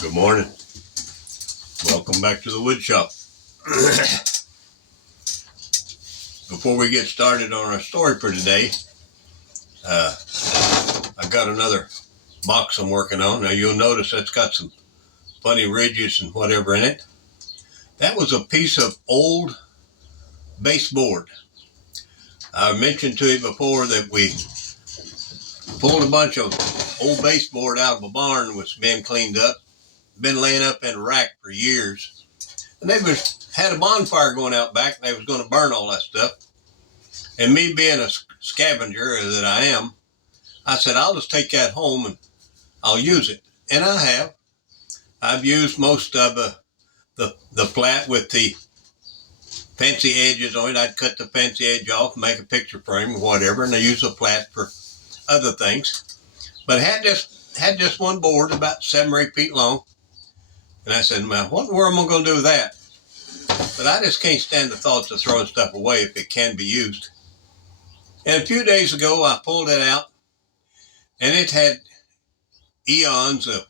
Good morning. Welcome back to the wood shop. Before we get started on our story for today, I've got another box I'm working on. Now you'll notice that's got some funny ridges and whatever in it. That was a piece of old baseboard. I mentioned to you before that we pulled a bunch of old baseboard out of a barn that's been cleaned up, been laying up in a rack for years. And they had a bonfire going out back, and they was going to burn all that stuff. And me being a scavenger that I am, I said, I'll just take that home and I'll use it. And I have. I've used most of the flat with the fancy edges on it. I'd cut the fancy edge off, make a picture frame or whatever, and I use the flat for other things. But I had just one board about 7 or 8 feet long. And I said, man, what in the world am I going to do with that? But I just can't stand the thoughts of throwing stuff away if it can be used. And a few days ago, I pulled it out, and it had eons of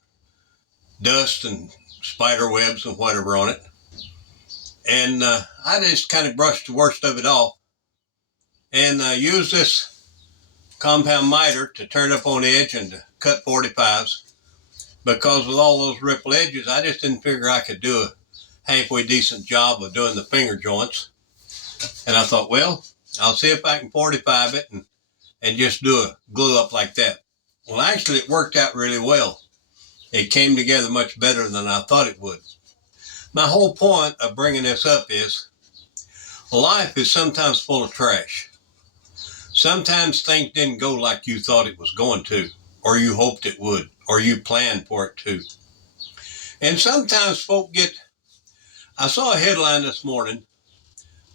dust and spider webs and whatever on it. And I just kind of brushed the worst of it off and used this compound miter to turn up on edge and to cut 45s. Because with all those ripple edges, I just didn't figure I could do a halfway decent job of doing the finger joints. And I thought, well, I'll see if I can 45 it and just do a glue up like that. Well, actually, it worked out really well. It came together much better than I thought it would. My whole point of bringing this up is life is sometimes full of trash. Sometimes things didn't go like you thought it was going to, or you hoped it would, or you planned for it to. And sometimes folk I saw a headline this morning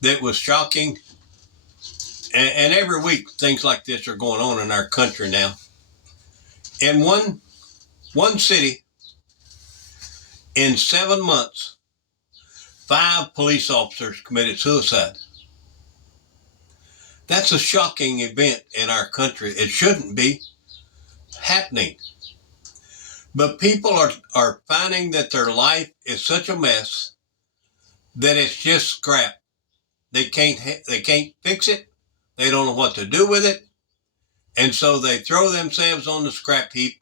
that was shocking. And every week things like this are going on in our country now. In one city, in 7 months, 5 police officers committed suicide. That's a shocking event in our country. It shouldn't be happening. But people are finding that their life is such a mess that it's just scrap. They can't fix it. They don't know what to do with it. And so they throw themselves on the scrap heap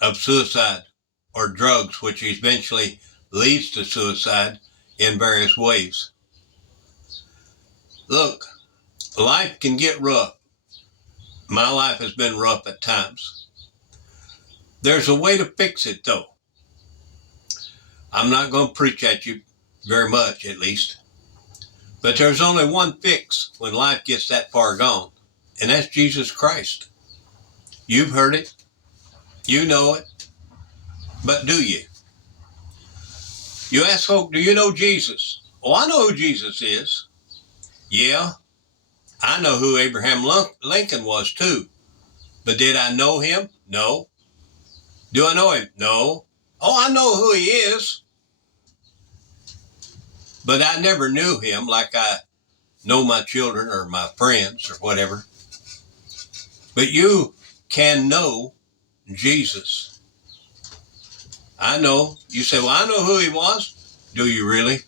of suicide or drugs, which eventually leads to suicide in various ways. Look, life can get rough. My life has been rough at times. There's a way to fix it, though. I'm not going to preach at you very much, at least. But there's only one fix when life gets that far gone, and that's Jesus Christ. You've heard it. You know it. But do you? You ask folk, do you know Jesus? Oh, I know who Jesus is. Yeah, I know who Abraham Lincoln was too. But did I know him? No. Do I know him? No. Oh, I know who he is. But I never knew him like I know my children or my friends or whatever. But you can know Jesus. I know. You say, well, I know who he was. Do you really?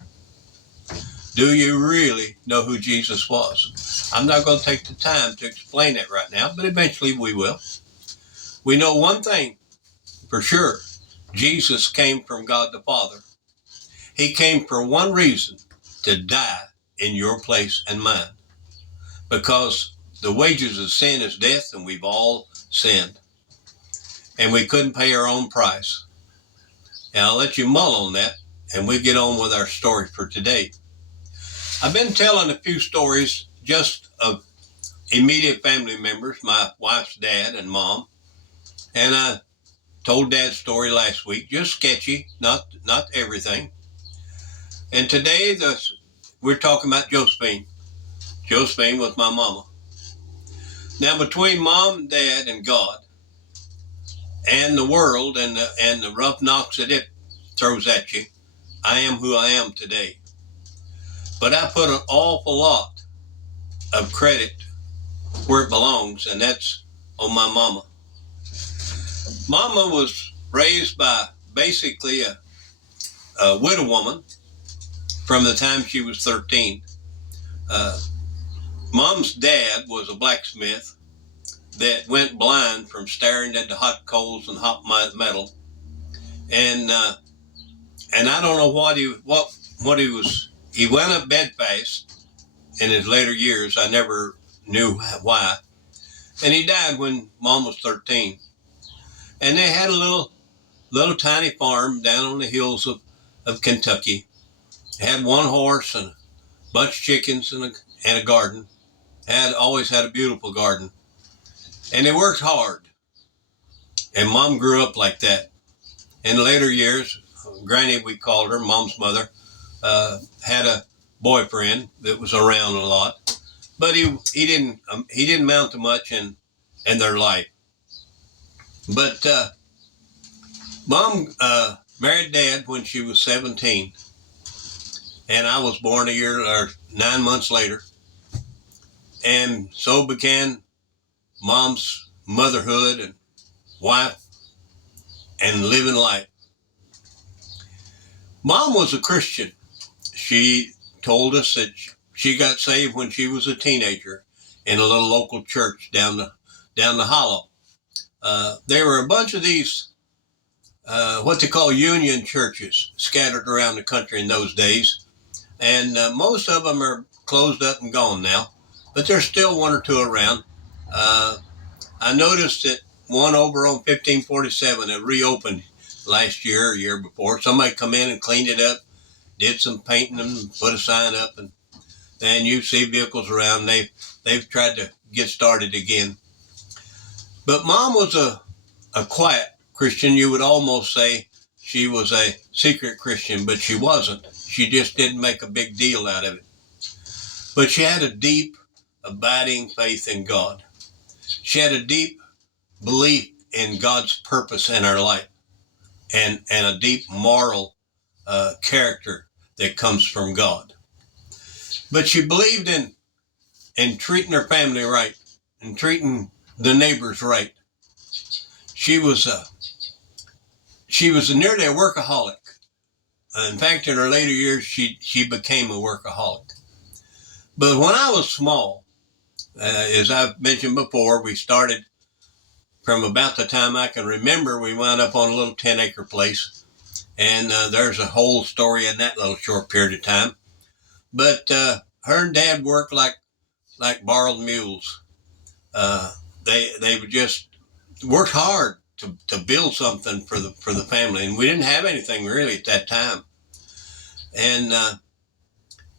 Do you really know who Jesus was? I'm not going to take the time to explain it right now, but eventually we will. We know one thing for sure. Jesus came from God the Father. He came for one reason, to die in your place and mine. Because the wages of sin is death, and we've all sinned. And we couldn't pay our own price. And I'll let you mull on that, and we get on with our story for today. I've been telling a few stories just of immediate family members, my wife's dad and mom. And I told Dad's story last week, just sketchy, not everything. And today we're talking about Joesphine. Joesphine was my mama. Now between mom, dad, and God, and the world, and the rough knocks that it throws at you, I am who I am today. But I put an awful lot of credit where it belongs, and that's on my mama. Mama was raised by basically a widow woman from the time she was 13. Uh, Mom's dad was a blacksmith that went blind from staring at the hot coals and hot metal, and I don't know what he was. He went up bedfast in his later years. I never knew why, and he died when Mom was 13. And they had a little tiny farm down on the hills of Kentucky. They had one horse and a bunch of chickens and a garden. Always had a beautiful garden, and they worked hard. And Mom grew up like that. In later years, Granny, we called her, Mom's mother, had a boyfriend that was around a lot, but he didn't amount to much in their life. But Mom married Dad when she was 17, and I was born a year or 9 months later, and so began Mom's motherhood and wife and living life. Mom was a Christian. She told us that she got saved when she was a teenager in a little local church down the hollow. There were a bunch of these what they call union churches scattered around the country in those days, and most of them are closed up and gone now, but there's still one or two around. I noticed that one over on 1547 had reopened last year or year before. Somebody come in and cleaned it up, did some painting and put a sign up, and then you see vehicles around. They've tried to get started again. But Mom was a quiet Christian. You would almost say she was a secret Christian, but she wasn't. She just didn't make a big deal out of it. But she had a deep, abiding faith in God. She had a deep belief in God's purpose in her life, and a deep moral character that comes from God. But she believed in treating her family right and treating the neighbors right. She was nearly a workaholic. In fact, in her later years, she became a workaholic. But when I was small, as I've mentioned before, we started from about the time I can remember. We wound up on a little 10-acre place, and there's a whole story in that little short period of time. But her and Dad worked like borrowed mules. They would just worked hard to build something for the family, and we didn't have anything really at that time. And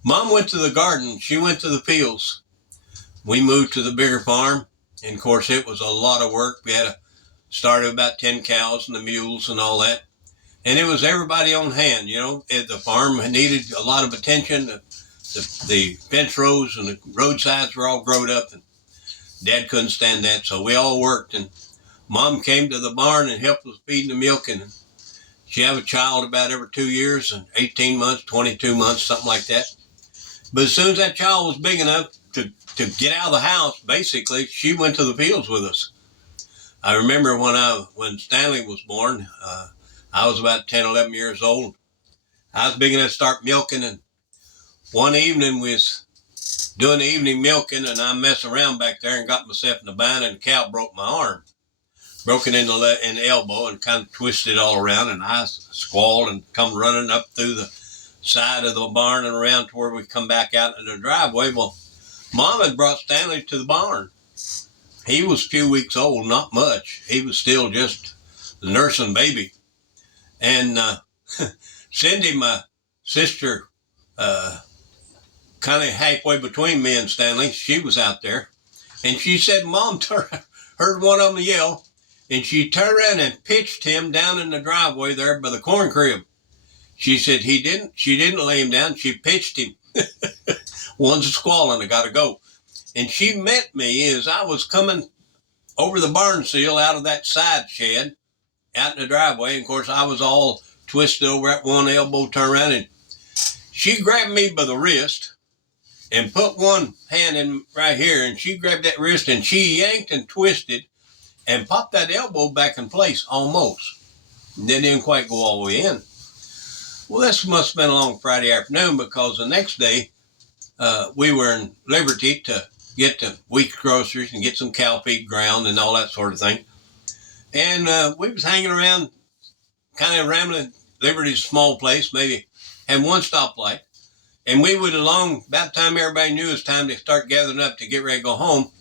Mom went to the garden. She went to the fields. We moved to the bigger farm, and of course it was a lot of work. We had to start with about 10 cows and the mules and all that, and it was everybody on hand. You know, the farm needed a lot of attention. The fence rows and the roadsides were all growed up, and Dad couldn't stand that, so we all worked. And Mom came to the barn and helped us feeding the milking. And she had a child about every 2 years, and 18 months, 22 months, something like that. But as soon as that child was big enough to get out of the house, basically, she went to the fields with us. I remember when Stanley was born, I was about 10, 11 years old. I was big enough to start milking, and one evening we was doing the evening milking, and I messed around back there and got myself in a bind, and the cow broke my arm. Broke it in the elbow and kind of twisted all around, and I squalled and come running up through the side of the barn and around to where we come back out in the driveway. Well, Mom had brought Stanley to the barn. He was a few weeks old, not much. He was still just the nursing baby. And Cindy, my sister, kind of halfway between me and Stanley, she was out there. And she said Mom heard one of them yell, and she turned around and pitched him down in the driveway there by the corn crib. She said she didn't lay him down, she pitched him. One's squalling, I gotta go. And she met me as I was coming over the barn seal out of that side shed, out in the driveway. And of course, I was all twisted over at one elbow, turned around, and she grabbed me by the wrist and put one hand in right here, and she grabbed that wrist and she yanked and twisted and popped that elbow back in place almost. and they didn't quite go all the way in. Well, this must have been a long Friday afternoon, because the next day we were in Liberty to get the week's groceries and get some cow feed ground and all that sort of thing. And we was hanging around, kind of rambling. Liberty's a small place, maybe had one stoplight. And we would along, about the time everybody knew it was time to start gathering up to get ready to go home,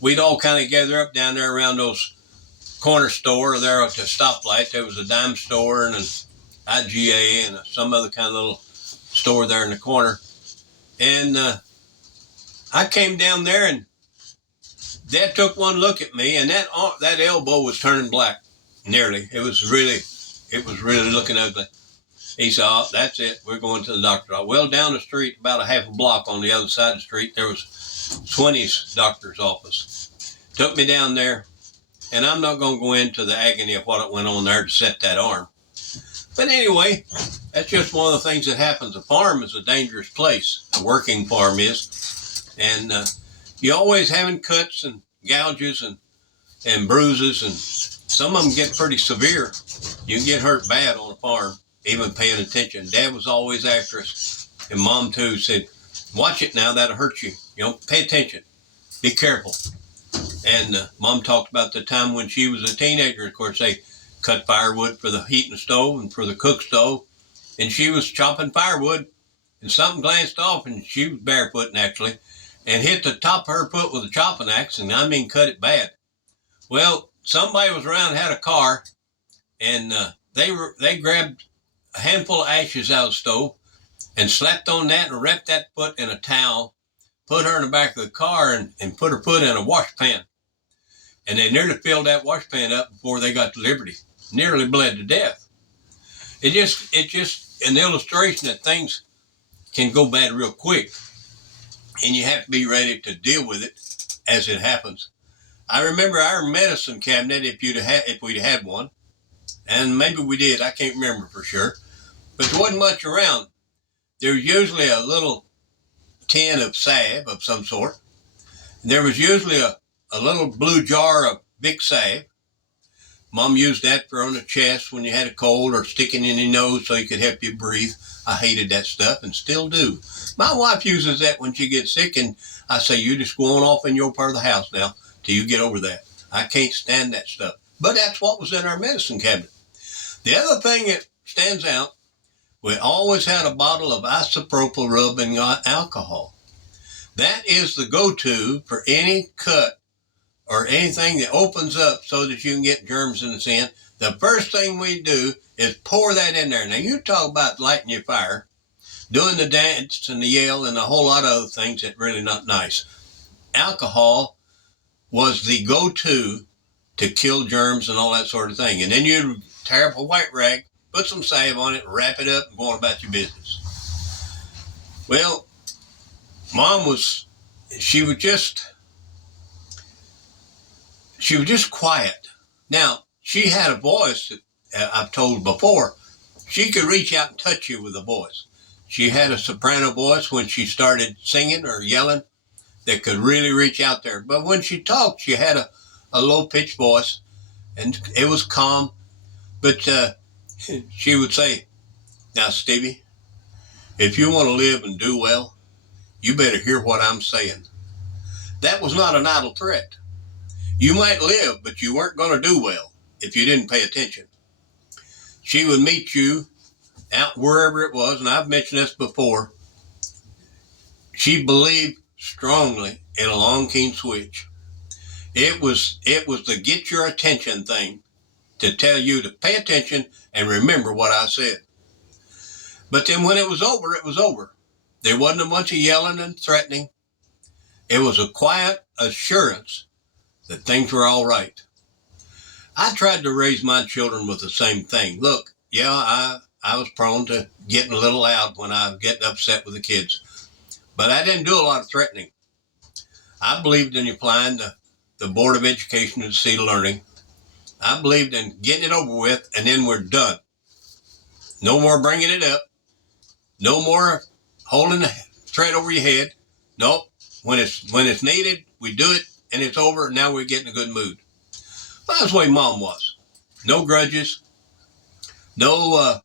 we'd all kind of gather up down there around those corner store there at the stoplight. There was a dime store and an IGA and some other kind of little store there in the corner. And I came down there, and Dad took one look at me, and that elbow was turning black, nearly. It was really looking ugly. He said, "Oh, that's it. We're going to the doctor." Well, down the street, about a half a block on the other side of the street, there was 20's doctor's office. Took me down there, and I'm not going to go into the agony of what went on there to set that arm. But anyway, that's just one of the things that happens. A farm is a dangerous place. A working farm is. And you always having cuts and gouges and bruises, and some of them get pretty severe. You can get hurt bad on a farm, even paying attention. Dad was always after us, and Mom too said, "Watch it now, that'll hurt you. Pay attention. Be careful." And Mom talked about the time when she was a teenager. Of course, they cut firewood for the heating stove and for the cook stove, and she was chopping firewood, and something glanced off, and she was barefooting actually, and hit the top of her foot with a chopping axe, and I mean cut it bad. Well, somebody was around, had a car, and they grabbed a handful of ashes out of the stove and slapped on that and wrapped that foot in a towel, put her in the back of the car, and put her foot in a wash pan. And they nearly filled that wash pan up before they got to Liberty. Nearly bled to death. It's just an illustration that things can go bad real quick, and you have to be ready to deal with it as it happens. I remember our medicine cabinet, if we'd had one, and maybe we did, I can't remember for sure, but there wasn't much around. There was usually a little tin of salve of some sort, and there was usually a little blue jar of Vicks salve. Mom used that for on the chest when you had a cold, or sticking in your nose so you could help you breathe. I hated that stuff and still do. My wife uses that when she gets sick, and I say, "You just go on off in your part of the house now till you get over that." I can't stand that stuff. But that's what was in our medicine cabinet. The other thing that stands out, we always had a bottle of isopropyl rubbing alcohol. That is the go-to for any cut or anything that opens up so that you can get germs in the skin. The first thing we do is pour that in there. Now, you talk about lighting your fire, doing the dance and the yell and a whole lot of other things that really not nice. Alcohol was the go-to to kill germs and all that sort of thing. And then you'd tear up a white rag, put some salve on it, wrap it up, and go on about your business. Well, Mom she was just quiet. Now, she had a voice that I've told before. She could reach out and touch you with a voice. She had a soprano voice when she started singing or yelling that could really reach out there. But when she talked, she had a low-pitched voice, and it was calm. But she would say, "Now, Stevie, if you want to live and do well, you better hear what I'm saying." That was not an idle threat. You might live, but you weren't going to do well if you didn't pay attention. She would meet you out wherever it was, and I've mentioned this before. She believed strongly in a long keen switch. It was the get your attention thing, to tell you to pay attention and remember what I said. But then when it was over, it was over. There wasn't a bunch of yelling and threatening. It was a quiet assurance that things were all right. I tried to raise my children with the same thing. Look, yeah, I was prone to getting a little loud when I was getting upset with the kids. But I didn't do a lot of threatening. I believed in applying the Board of Education to the seat of learning. I believed in getting it over with, and then we're done. No more bringing it up. No more holding the thread over your head. Nope. When it's needed, we do it, and it's over, and now we're getting a good mood. Well, that's the way Mom was. No grudges. No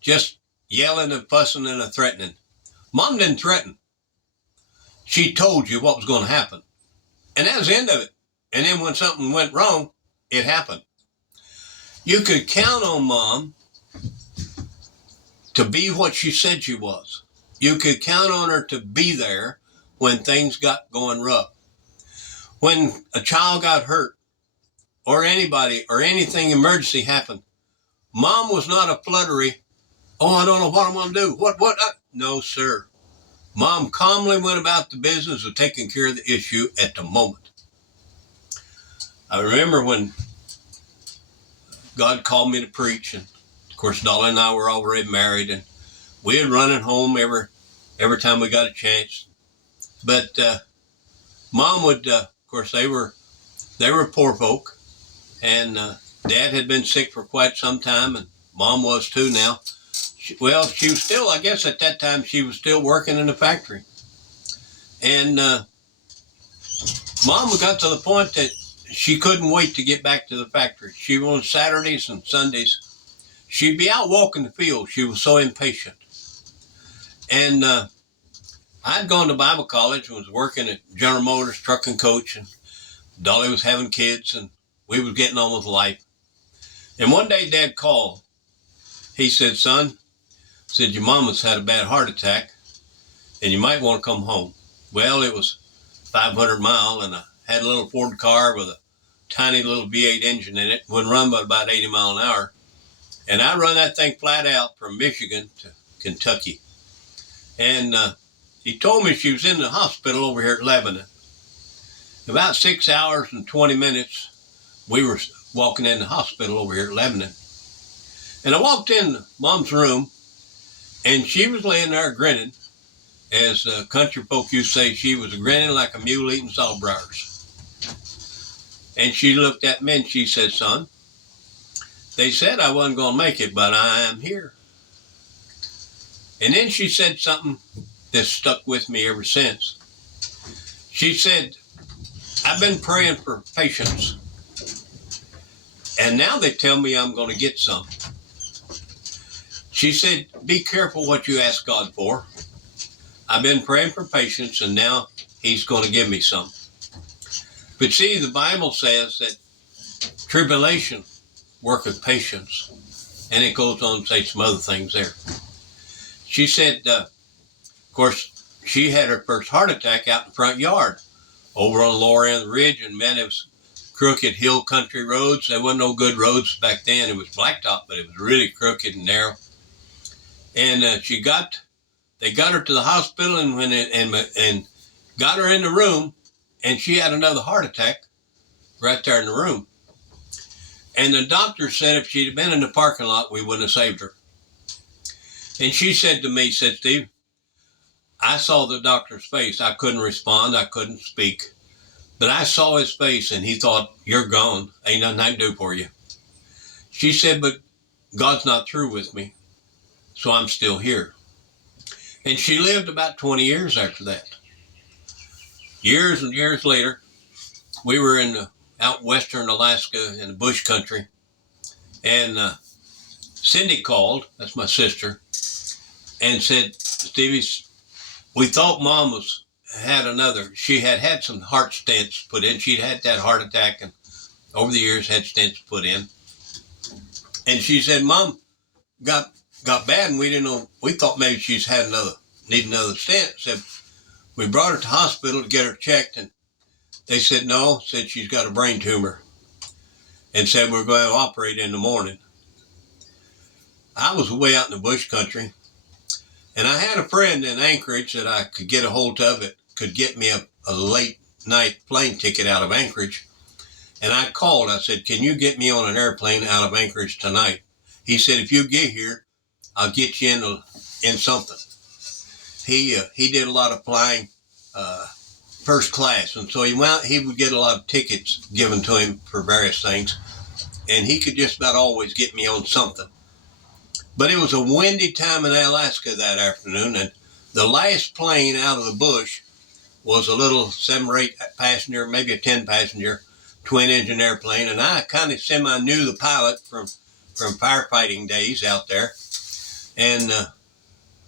just yelling and fussing and threatening. Mom didn't threaten. She told you what was going to happen. And that was the end of it. And then when something went wrong, it happened. You could count on Mom to be what she said she was. You could count on her to be there when things got going rough. When a child got hurt, or anybody, or anything emergency happened, Mom was not a fluttery, oh, I don't know what I'm going to do. What? No, sir. Mom calmly went about the business of taking care of the issue at the moment. I remember when God called me to preach, and of course, Dolly and I were already married, and we had running home every time we got a chance. But Mom would, of course, they were poor folk, and Dad had been sick for quite some time, and Mom was too now. She was still, I guess at that time, she was still working in the factory. And Mom got to the point that she couldn't wait to get back to the factory. She on Saturdays and Sundays, she'd be out walking the field. She was so impatient. And I'd gone to Bible college and was working at General Motors truck and coach, and Dolly was having kids, and we was getting on with life. And one day Dad called. He said, son, your mama's had a bad heart attack, and you might want to come home. Well, it was 500 miles, and I had a little Ford car with a tiny little V8 engine in it, would run by about 80 miles an hour. And I run that thing flat out from Michigan to Kentucky. And he told me she was in the hospital over here at Lebanon. About 6 hours and 20 minutes, we were walking in the hospital over here at Lebanon. And I walked in Mom's room, and she was laying there grinning. As country folk used to say, she was grinning like a mule eating sawbriars. And she looked at me and she said, son, they said I wasn't going to make it, but I am here. And then she said something that stuck with me ever since. She said, I've been praying for patience, and now they tell me I'm going to get some. She said, be careful what you ask God for. I've been praying for patience, and now he's going to give me some. But see, the Bible says that tribulation worketh patience. And it goes on to say some other things there. She said, of course, she had her first heart attack out in the front yard over on the lower end of the ridge. And man, it was crooked hill country roads. There wasn't no good roads back then. It was blacktop, but it was really crooked and narrow. And they got her to the hospital and got her in the room, and she had another heart attack right there in the room. And the doctor said if she'd been in the parking lot, we wouldn't have saved her. And she said to me, Steve, I saw the doctor's face. I couldn't respond. I couldn't speak. But I saw his face, and he thought, you're gone. Ain't nothing I can do for you. She said, but God's not through with me, so I'm still here. And she lived about 20 years after that. Years and years later, we were out western Alaska in the bush country, and Cindy called, that's my sister, and said, Stevie, we thought Mom she had some heart stents put in. She'd had that heart attack, and over the years had stents put in. And she said, Mom got bad, and we didn't know, we thought maybe she's need another stent. Said, we brought her to hospital to get her checked, and they said no, said she's got a brain tumor, and said we're going to operate in the morning. I was way out in the bush country, and I had a friend in Anchorage that I could get a hold of that could get me a late night plane ticket out of Anchorage. And I called, I said, can you get me on an airplane out of Anchorage tonight? He said, if you get here, I'll get you in something. He did a lot of flying first class, and so he would get a lot of tickets given to him for various things, and he could just about always get me on something. But it was a windy time in Alaska that afternoon, and the last plane out of the bush was a little 7 or 8 passenger, maybe a 10 passenger twin engine airplane, and I kind of semi knew the pilot from firefighting days out there. And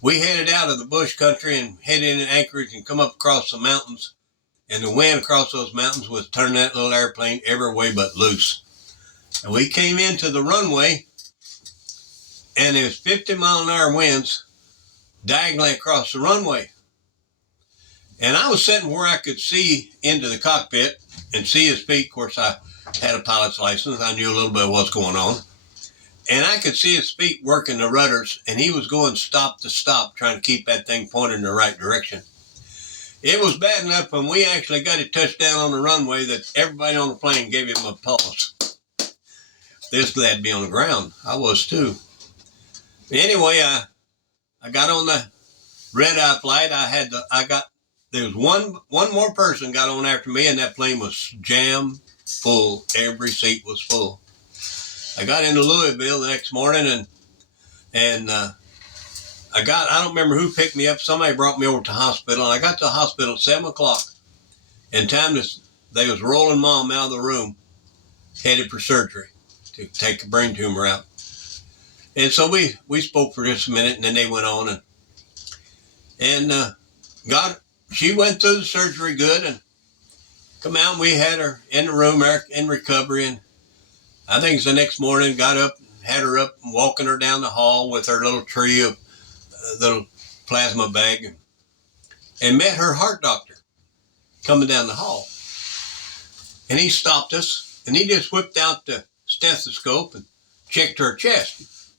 we headed out of the bush country and headed in Anchorage and come up across the mountains. And the wind across those mountains was turning that little airplane every way but loose. And we came into the runway, and there was 50-mile-an-hour winds diagonally across the runway. And I was sitting where I could see into the cockpit and see his feet. Of course, I had a pilot's license. I knew a little bit of what's going on. And I could see his feet working the rudders, and he was going stop to stop, trying to keep that thing pointed in the right direction. It was bad enough when we actually got it touched down on the runway that everybody on the plane gave him a pulse. They was glad to be on the ground. I was too. Anyway, I got on the red-eye flight. There was one more person got on after me, and that plane was jam full. Every seat was full. I got into Louisville the next morning, and I don't remember who picked me up. Somebody brought me over to the hospital, and I got to the hospital at 7 o'clock. And they was rolling Mom out of the room, headed for surgery to take a brain tumor out. And so we spoke for just a minute, and then they went on, and she went through the surgery good, and come out, and we had her in the room in recovery, and I think it's the next morning, got up, had her up, and walking her down the hall with her little tree of little plasma bag, and met her heart doctor coming down the hall. And he stopped us, and he just whipped out the stethoscope and checked her chest.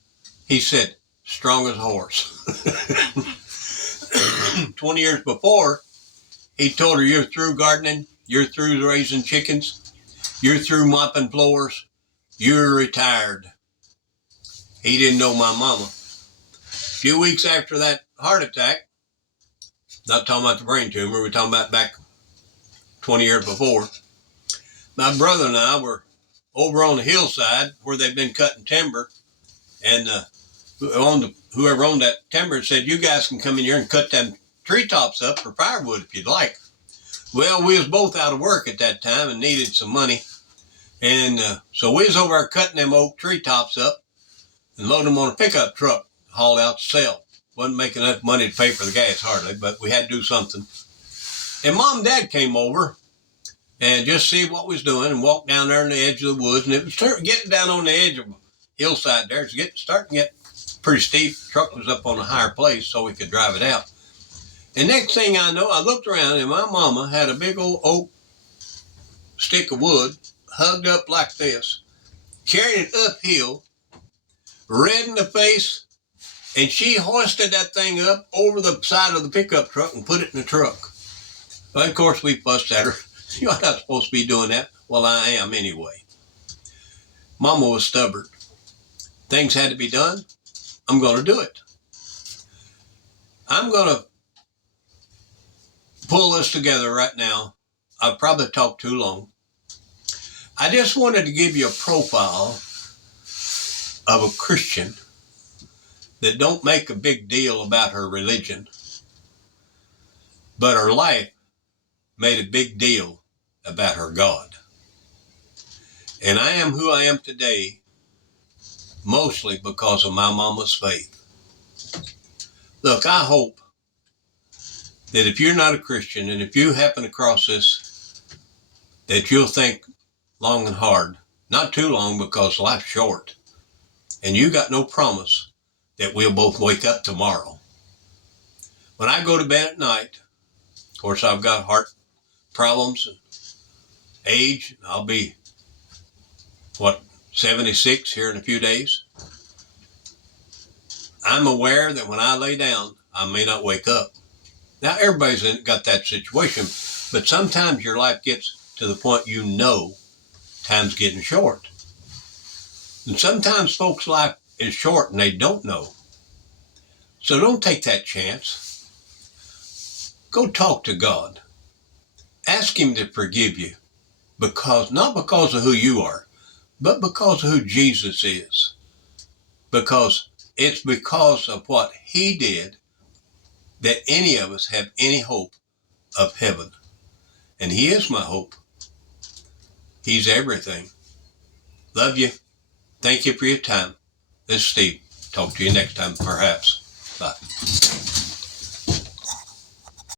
He said, strong as a horse. 20 years before, he told her, you're through gardening, you're through raising chickens, you're through mopping floors, you're retired. He didn't know my mama. A few weeks after that heart attack, not talking about the brain tumor, we're talking about back 20 years before, my brother and I were over on the hillside where they'd been cutting timber, and whoever owned that timber said, you guys can come in here and cut them treetops up for firewood if you'd like. Well, we was both out of work at that time and needed some money, and so we was over there cutting them oak treetops up and loading them on a pickup truck, hauled out to sell. Wasn't making enough money to pay for the gas hardly, but we had to do something. And Mom and Dad came over and just see what we was doing and walked down there on the edge of the woods, and it was getting down on the edge of the hillside there. It's starting to get pretty steep. The truck was up on a higher place so we could drive it out. And next thing I know, I looked around, and my mama had a big old oak stick of wood hugged up like this, carried it uphill, red in the face, and she hoisted that thing up over the side of the pickup truck and put it in the truck. Well, of course, we fussed at her. You're not supposed to be doing that. Well, I am anyway. Mama was stubborn. Things had to be done. I'm going to do it. I'm going to pull this together right now. I've probably talked too long. I just wanted to give you a profile of a Christian that don't make a big deal about her religion, but her life made a big deal about her God. And I am who I am today mostly because of my mama's faith. Look, I hope that if you're not a Christian and if you happen across this, that you'll think long and hard. Not too long, because life's short. And you got no promise that we'll both wake up tomorrow. When I go to bed at night, of course, I've got heart problems and age. I'll be, 76 here in a few days. I'm aware that when I lay down, I may not wake up. Now, everybody's got that situation, but sometimes your life gets to the point time's getting short. And sometimes folks' life is short and they don't know. So don't take that chance. Go talk to God. Ask Him to forgive you, not because of who you are, but because of who Jesus is. Because it's because of what He did that any of us have any hope of heaven. And He is my hope. He's everything. Love you. Thank you for your time. This is Steve. Talk to you next time, perhaps.